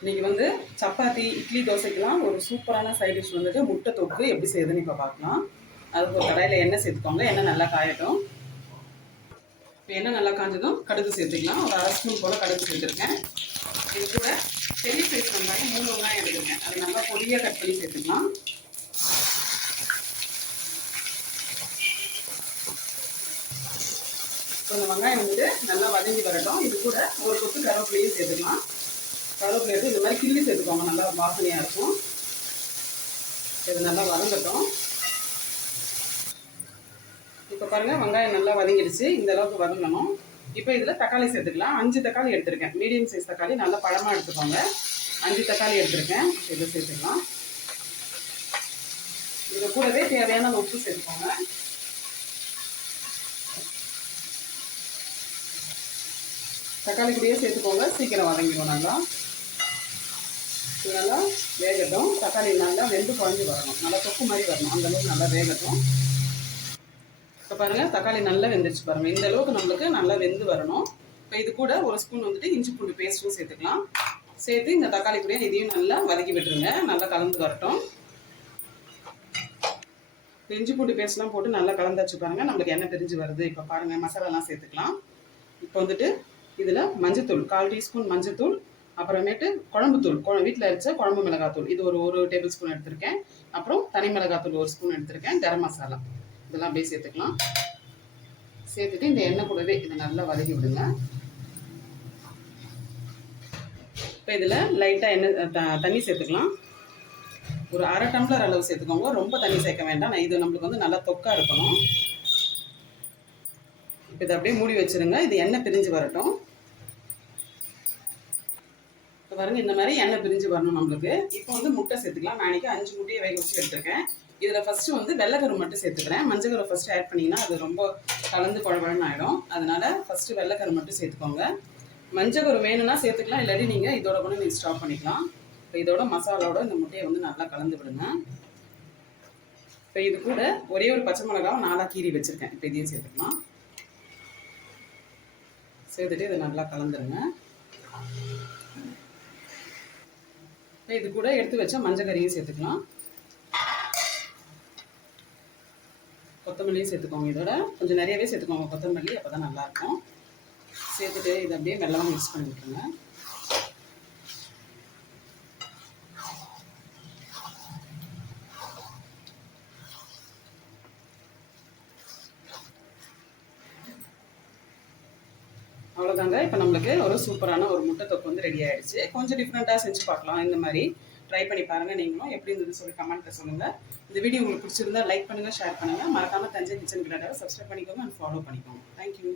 இன்னைக்கு வந்து சப்பாத்தி இட்லி தோசைக்கெல்லாம் ஒரு சூப்பரான சைட் டிஷ் வந்துட்டு முட்டை தொக்கு எப்படி செய்யுதுன்னு இப்போ பார்க்கலாம். அதுக்கு ஒரு கடையில் எண்ணெய் சேர்த்துக்கோங்க. எண்ணெய் நல்லா காயட்டும். இப்போ எண்ணெய் நல்லா காஞ்சதும் கடுகு சேர்த்துக்கலாம். ஒரு அரை ஸ்பூன் போல் கடுகு சேர்த்துருக்கேன். இது கூட பெரிய சைஸ் வெங்காயம் மூணு வெங்காயம் எடுத்துருக்கேன். அது நல்லா பொடியாக கட் பண்ணி சேர்த்துக்கலாம். இப்போ இந்த வெங்காயம் வந்துட்டு நல்லா வதங்கி வரட்டும். இது கூட ஒரு கொத்து கருவேப்பிலையும் சேர்த்துக்கலாம். கருவேப்பிலை எடுத்து இந்த மாதிரி கிள்ளி சேர்த்துக்கோங்க. நல்லா வாசனையாக இருக்கும். இது நல்லா வதங்கட்டும். இப்போ பாருங்கள் வெங்காயம் நல்லா வதங்கிடுச்சு. இந்த அளவுக்கு வதங்கணும். இப்போ இதில் தக்காளி சேர்த்துக்கலாம். அஞ்சு தக்காளி எடுத்திருக்கேன். மீடியம் சைஸ் தக்காளி நல்லா பழமாக எடுத்துக்கோங்க. அஞ்சு தக்காளி எடுத்திருக்கேன். இதை சேர்த்துக்கலாம். இது கூடவே தேவையான உப்பு சேர்த்துக்கோங்க. தக்காளி கூடயே சேர்த்துக்கோங்க. சீக்கிரம் வதங்கிடும் நல்லா. நல்லா வேகட்டும். தக்காளி நல்லா வெந்து குழஞ்சி வரணும். நல்லா தொக்கு மாதிரி வரணும். அந்தளவுக்கு நல்லா வேகட்டும். இப்போ பாருங்கள் தக்காளி நல்லா வெந்துருச்சு பாருங்கள் இந்த அளவுக்கு நம்மளுக்கு நல்லா வெந்து வரணும். இப்போ இது கூட ஒரு ஸ்பூன் வந்துட்டு இஞ்சி பூண்டு பேஸ்ட்டும் சேர்த்துக்கலாம். சேர்த்து இந்த தக்காளி கூட இதையும் நல்லா வதக்கி விட்டுருங்க. நல்லா கலந்து வரட்டும். இஞ்சி பூண்டு பேஸ்ட்லாம் போட்டு நல்லா கலந்தாச்சு பாருங்கள் நம்மளுக்கு எண்ணெய் பிரிஞ்சு வருது. இப்போ பாருங்கள் மசாலாலாம் சேர்த்துக்கலாம். இப்போ வந்துட்டு இதில் மஞ்சத்தூள் கால் டீஸ்பூன் மஞ்சத்தூள் அப்புறமேட்டு குழம்புத்தூள் குழ வீட்டில் அரைச்ச குழம்பு மிளகாத்தூள். இது ஒரு ஒரு டேபிள் ஸ்பூன் எடுத்திருக்கேன். அப்புறம் தனி மிளகாத்தூள் ஒரு ஸ்பூன் எடுத்திருக்கேன். கரம் மசாலா. இதெல்லாம் அப்படியே சேர்த்துக்கலாம். சேர்த்துட்டு இந்த எண்ணெய் கூடவே இதை நல்லா வதக்கி விடுங்க. இப்போ இதில் லைட்டாக எண்ணெய் த- தண்ணி சேர்த்துக்கலாம். ஒரு அரை டம்ளர் அளவு சேர்த்துக்கோங்க. ரொம்ப தண்ணி சேர்க்க வேண்டாம். நான் இது நம்மளுக்கு வந்து நல்லா தொக்கா இருக்கணும். இப்போ இதை அப்படியே மூடி வச்சிருங்க. இது எண்ணெய் பிரிஞ்சு வரட்டும். பாருங்க இந்த மாதிரி எண்ணெய் பிரிஞ்சு வரணும் நம்மளுக்கு. இப்போ வந்து முட்டை சேர்த்துக்கலாம். நான் அன்னைக்கு அஞ்சு முட்டையை வேக வச்சு எடுத்துருக்கேன். இதில் ஃபஸ்ட்டு வந்து வெள்ளைக்கரு மட்டும் சேர்த்துக்கிறேன். மஞ்சக்கரு ஃபஸ்ட்டு ஆட் பண்ணிங்கன்னா அது ரொம்ப கலந்து குழவழன்னு ஆகிடும் அதனால ஃபஸ்ட்டு வெள்ளைக்கரு மட்டும் சேர்த்துக்கோங்க. மஞ்சக்கரு வேணும்னா சேர்த்துக்கலாம். இல்லாட்டி நீங்கள் இதோட கூட நீங்கள் ஸ்டாப் பண்ணிக்கலாம். இப்போ இதோட மசாலாவோட இந்த முட்டையை வந்து நல்லா கலந்து விடுங்க. இப்போ இது கூட ஒரே ஒரு பச்சை மிளகாவை நாலாக கீறி வச்சுருக்கேன். இப்போ இதையும் சேர்த்துக்கலாம். சேர்த்துட்டு இதை நல்லா கலந்துருங்க. இது கூட எடுத்து வச்ச மஞ்சள் கறியும் சேர்த்துக்கலாம். கொத்தமல்லியும் சேர்த்துக்கோங்க இதோட. கொஞ்சம் நிறையவே சேர்த்துக்கோங்க கொத்தமல்லி அப்போ தான் நல்லாயிருக்கும் சேர்த்துட்டு இதை அப்படியே மெல்லமாக மிக்ஸ் பண்ணி விட்டுருங்க. அவ்வளோதாங்க இப்போ நம்மளுக்கு ஒரு சூப்பரான ஒரு முட்டை தொக்கு வந்து ரெடி ஆயிடுச்சு. கொஞ்சம் டிஃப்ரெண்ட்டாக செஞ்சு பார்க்கலாம். இந்த மாதிரி ட்ரை பண்ணி பாருங்கள் நீங்களும். எப்படி இருந்தது சொல்லி கமெண்ட்டில் சொல்லுங்கள் இந்த வீடியோ உங்களுக்கு பிடிச்சிருந்தா லைக் பண்ணுங்கள் ஷேர் பண்ணுங்கள் மறக்காமல் தஞ்சை கிச்சன் கிளாடாக சப்ஸ்கிரைப் பண்ணிக்கோங்க அண்ட் ஃபாலோ பண்ணிக்கோங்க. Thank you